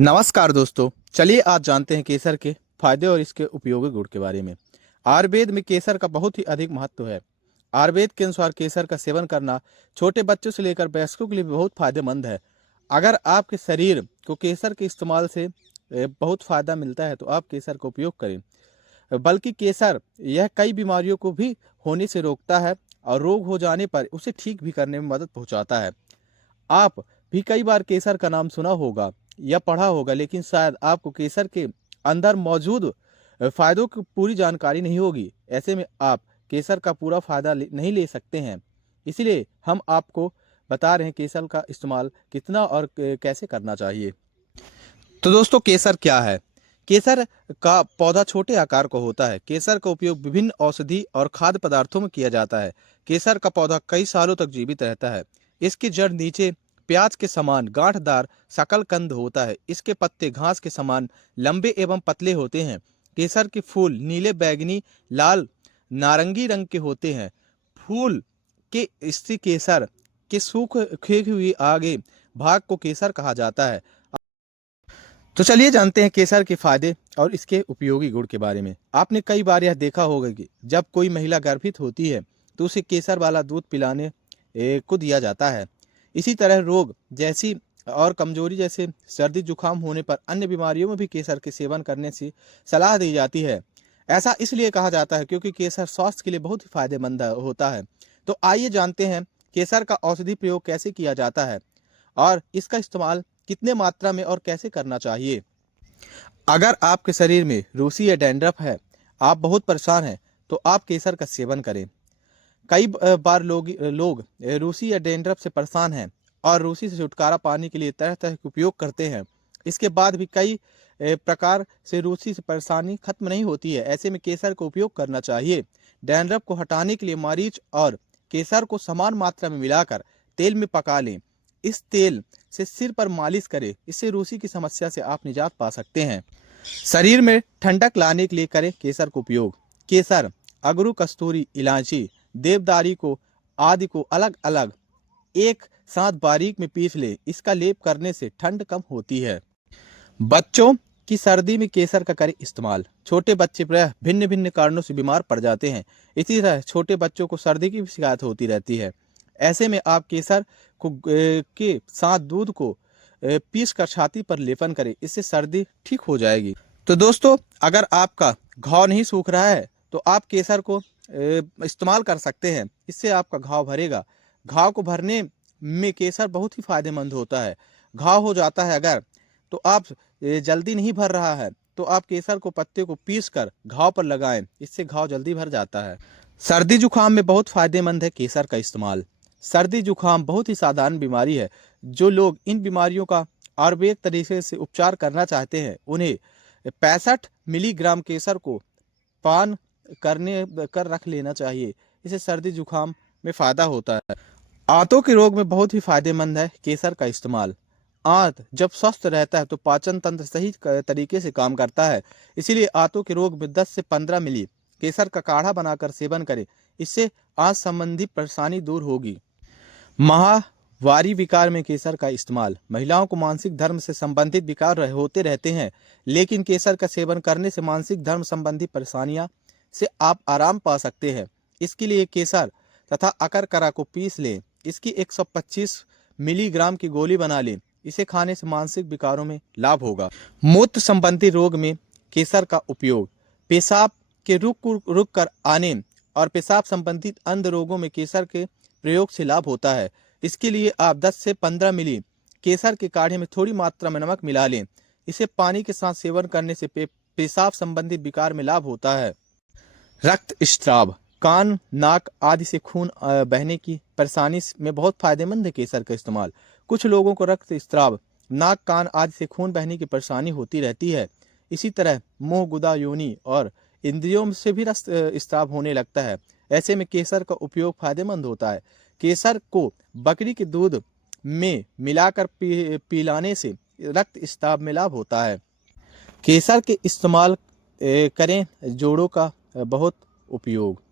नमस्कार दोस्तों। चलिए आज जानते हैं केसर के फायदे और इसके उपयोगी गुण के बारे में। आयुर्वेद में केसर का बहुत ही अधिक महत्व है। आयुर्वेद के अनुसार केसर का सेवन करना छोटे बच्चों से लेकर वयस्कों के लिए भी बहुत फायदेमंद है। अगर आपके शरीर को केसर के इस्तेमाल से बहुत फायदा मिलता है तो आप केसर का उपयोग करें। बल्कि केसर यह कई बीमारियों को भी होने से रोकता है और रोग हो जाने पर उसे ठीक भी करने में मदद पहुंचाता है। आप भी कई बार केसर का नाम सुना होगा या पढ़ा होगा, लेकिन शायद आपको केसर के अंदर मौजूद फायदों की पूरी जानकारी नहीं होगी। ऐसे में आप केसर का पूरा फायदा नहीं ले सकते हैं। इसलिए हम आपको बता रहे हैं केसर का इस्तेमाल कितना और कैसे करना चाहिए। तो दोस्तों, केसर क्या है? केसर का पौधा छोटे आकार का होता है। केसर का उपयोग विभिन्न औषधि और खाद्य पदार्थों में किया जाता है। केसर का पौधा कई सालों तक जीवित रहता है। इसकी जड़ नीचे प्याज के समान गांठदार शकलकंद होता है। इसके पत्ते घास के समान लंबे एवं पतले होते हैं। केसर के फूल नीले, बैगनी, लाल, नारंगी रंग के होते हैं। फूल के स्त्री केसर के सूखे हुए आगे भाग को केसर कहा जाता है। तो चलिए जानते हैं केसर के फायदे और इसके उपयोगी गुण के बारे में। आपने कई बार यह देखा होगा कि जब कोई महिला गर्भित होती है तो उसे केसर वाला दूध पिलाने को दिया जाता है। इसी तरह रोग जैसी और कमजोरी जैसे सर्दी जुकाम होने पर अन्य बीमारियों में भी केसर के सेवन करने की सलाह दी जाती है। ऐसा इसलिए कहा जाता है क्योंकि केसर स्वास्थ्य के लिए बहुत ही फायदेमंद होता है। तो आइए जानते हैं केसर का औषधि प्रयोग कैसे किया जाता है और इसका इस्तेमाल कितने मात्रा में और कैसे करना चाहिए। अगर आपके शरीर में रूसी या डैंड्रफ है, आप बहुत परेशान हैं, तो आप केसर का सेवन करें। कई बार लोग रूसी या डैंड्रफ से परेशान हैं और रूसी से छुटकारा पाने के लिए तरह तरह के उपयोग करते हैं। इसके बाद भी कई प्रकार से रूसी से परेशानी खत्म नहीं होती है। ऐसे में केसर का उपयोग करना चाहिए। डैंड्रफ को हटाने के लिए मरीच और केसर को समान मात्रा में मिलाकर तेल में पका लें। इस तेल से सिर पर मालिश करें। इससे रूसी की समस्या से आप निजात पा सकते हैं। शरीर में ठंडक लाने के लिए करें केसर का उपयोग। केसर, अगरू, कस्तूरी, इलायची, देवदारी को आदि को अलग अलग एक साथ बारीक में पीस ले। इसका लेप करने से ठंड कम होती है। बच्चों की सर्दी में केसर का करें इस्तेमाल। छोटे बच्चे प्रायः भिन्न भिन्न कारणों से बीमार पड़ जाते हैं। इसी तरह छोटे बच्चों को सर्दी की भी शिकायत होती रहती है। ऐसे में आप केसर को के साथ दूध को पीस कर छाती पर लेपन करें। इससे सर्दी ठीक हो जाएगी। तो दोस्तों, अगर आपका घाव नहीं सूख रहा है तो आप केसर को इस्तेमाल कर सकते हैं। इससे आपका घाव भरेगा। घाव को भरने में केसर बहुत ही फायदेमंद होता है। घाव हो जाता है अगर, तो आप जल्दी नहीं भर रहा है तो आप केसर को पत्ते को पीस कर घाव पर लगाएं। इससे घाव जल्दी भर जाता है। सर्दी जुकाम में बहुत फायदेमंद है केसर का इस्तेमाल। सर्दी जुकाम बहुत ही साधारण बीमारी है। जो लोग इन बीमारियों का आयुर्वेदिक तरीके से उपचार करना चाहते हैं उन्हें 65 मिलीग्राम केसर को पान कर रख लेना चाहिए। इससे सर्दी जुकाम में फायदा होता है। आंतों के रोग में बहुत ही फायदेमंद है केसर का इस्तेमाल। आंत जब स्वस्थ रहता है तो पाचन तंत्र सही तरीके से काम करता है। इसीलिए आंतों के रोग में 10 से 15 मिली केसर का काढ़ा बनाकर सेवन करें। इससे आंत संबंधी परेशानी दूर होगी। माहवारी विकार में केसर का इस्तेमाल। महिलाओं को मानसिक धर्म से संबंधित विकार होते रहते हैं, लेकिन केसर का सेवन करने से मानसिक धर्म संबंधी परेशानियां से आप आराम पा सकते हैं। इसके लिए केसर तथा अकरकरा को पीस लें। इसकी 125 मिलीग्राम की गोली बना लें। इसे खाने से मानसिक विकारों में लाभ होगा। मूत्र संबंधी रोग में केसर का उपयोग। पेशाब के रुक कर आने और पेशाब संबंधित अन्य रोगों में केसर के प्रयोग से लाभ होता है। इसके लिए आप 10 से 15 मिली केसर के काढ़े में थोड़ी मात्रा में नमक मिला लें। इसे पानी के साथ सेवन करने से पेशाब संबंधी विकार में लाभ होता है। रक्त स्त्राव, कान, नाक आदि से खून बहने की परेशानी में बहुत फायदेमंद है केसर का इस्तेमाल। कुछ लोगों को रक्त स्त्राव, नाक, कान आदि से खून बहने की परेशानी होती रहती है। इसी तरह मुंह, गुदा, योनि और इंद्रियों से भी रक्त स्त्राव होने लगता है। ऐसे में केसर का उपयोग फायदेमंद होता है। केसर को बकरी के दूध में मिलाकर पिलाने से रक्त स्त्राव में लाभ होता है। केसर के इस्तेमाल करें जोड़ों का बहुत उपयोग।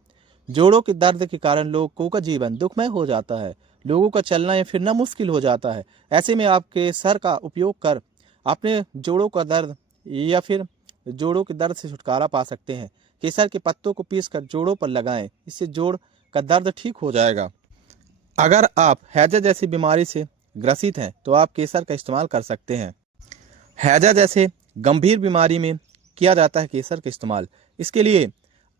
जोड़ों के दर्द के कारण लोगों का जीवन दुखमय हो जाता है। लोगों का चलना या फिरना मुश्किल हो जाता है। ऐसे में आप केसर का उपयोग कर अपने जोड़ों का दर्द या फिर जोड़ों के दर्द से छुटकारा पा सकते हैं। केसर के पत्तों को पीसकर जोड़ों पर लगाएं, इससे जोड़ का दर्द ठीक हो जाएगा। अगर आप हैजा जैसी बीमारी से ग्रसित हैं तो आप केसर का इस्तेमाल कर सकते हैं। हैजा जैसे गंभीर बीमारी में किया जाता है केसर का इस्तेमाल। इसके लिए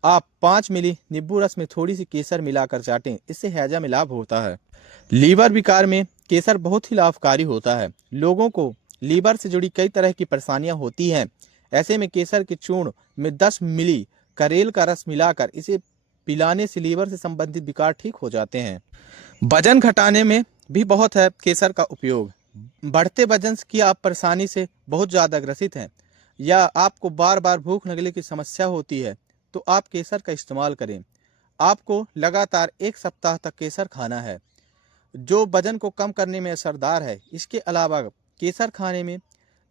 आप 5 मिली नींबू रस में थोड़ी सी केसर मिलाकर चाटें, इससे हैजा में लाभ होता है। लीवर विकार में केसर बहुत ही लाभकारी होता है। लोगों को लीवर से जुड़ी कई तरह की परेशानियां होती हैं। ऐसे में केसर के चूर्ण में 10 मिली करेल का रस मिलाकर इसे पिलाने से लीवर से संबंधित विकार ठीक हो जाते हैं। वजन घटाने में भी बहुत है केसर का उपयोग। बढ़ते वजन की आप परेशानी से बहुत ज़्यादा ग्रसित हैं या आपको बार बार भूख लगने की समस्या होती है तो आप केसर का इस्तेमाल करें। आपको लगातार 1 सप्ताह तक केसर खाना है, जो वजन को कम करने में असरदार है। इसके अलावा केसर खाने में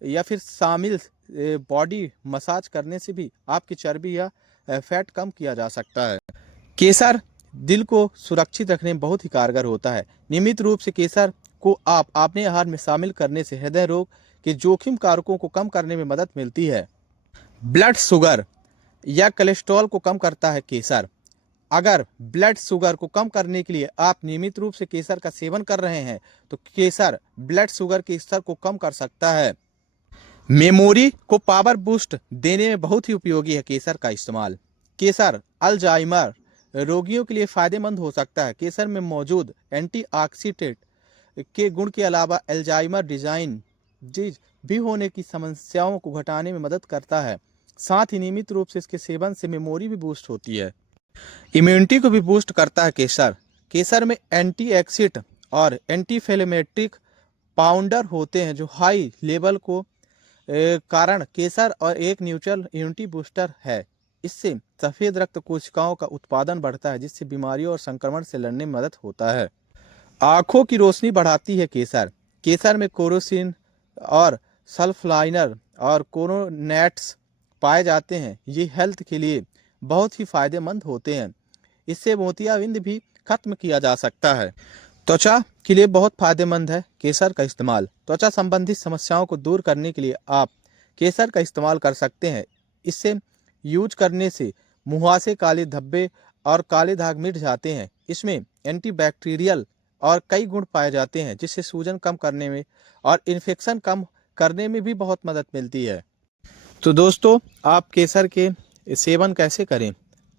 या फिर शामिल बॉडी मसाज करने से भी आपकी चर्बी या फैट कम किया जा सकता है। केसर दिल को सुरक्षित रखने में बहुत ही कारगर होता है। नियमित रूप से केसर को आप अपने आहार में शामिल करने से हृदय रोग के जोखिम कारकों को कम करने में मदद मिलती है। ब्लड शुगर या कोलेस्ट्रॉल को कम करता है केसर। अगर ब्लड शुगर को कम करने के लिए आप नियमित रूप से केसर का सेवन कर रहे हैं तो केसर ब्लड शुगर के स्तर को कम कर सकता है। मेमोरी को पावर बूस्ट देने में बहुत ही उपयोगी है केसर का इस्तेमाल। केसर अल्जाइमर रोगियों के लिए फायदेमंद हो सकता है। केसर में मौजूद एंटीऑक्सीडेंट के गुण के अलावा अल्जाइमर डिजाइन भी होने की समस्याओं को घटाने में मदद करता है। साथ ही नियमित रूप से इसके सेवन से मेमोरी भी बूस्ट होती है। इम्यूनिटी को भी बूस्ट करता है केसर। केसर में एंटीऑक्सीडेंट और एंटीइन्फ्लेमेटरी पाउडर होते हैं जो हाई लेवल को कारण केसर और एक न्यूट्रल इम्यूनिटी बूस्टर है। इससे सफेद रक्त कोशिकाओं का उत्पादन बढ़ता है, जिससे बीमारियों और संक्रमण से लड़ने में मदद होता है। आंखों की रोशनी बढ़ाती है केसर। केसर में कोरोसिन और सल्फलाइनर और कोरोनेट्स पाए जाते हैं। ये हेल्थ के लिए बहुत ही फायदेमंद होते हैं। इससे मोतियाबिंद भी खत्म किया जा सकता है। त्वचा के लिए बहुत फायदेमंद है केसर का इस्तेमाल। त्वचा संबंधित समस्याओं को दूर करने के लिए आप केसर का इस्तेमाल कर सकते हैं। इससे यूज करने से मुहासे, काले धब्बे और काले दाग मिट जाते हैं। इसमें एंटीबैक्टीरियल और कई गुण पाए जाते हैं, जिससे सूजन कम करने में और इन्फेक्शन कम करने में भी बहुत मदद मिलती है। तो दोस्तों, आप केसर के सेवन कैसे करें?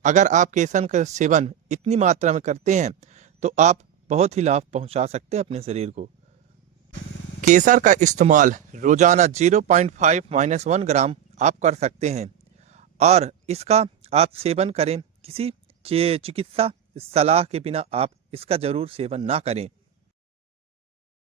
अगर आप केसर का सेवन इतनी मात्रा में करते हैं तो आप बहुत ही लाभ पहुंचा सकते हैं अपने शरीर को। केसर का इस्तेमाल रोजाना 0.5-1 ग्राम आप कर सकते हैं और इसका आप सेवन करें। किसी चिकित्सा सलाह के बिना आप इसका जरूर सेवन ना करें।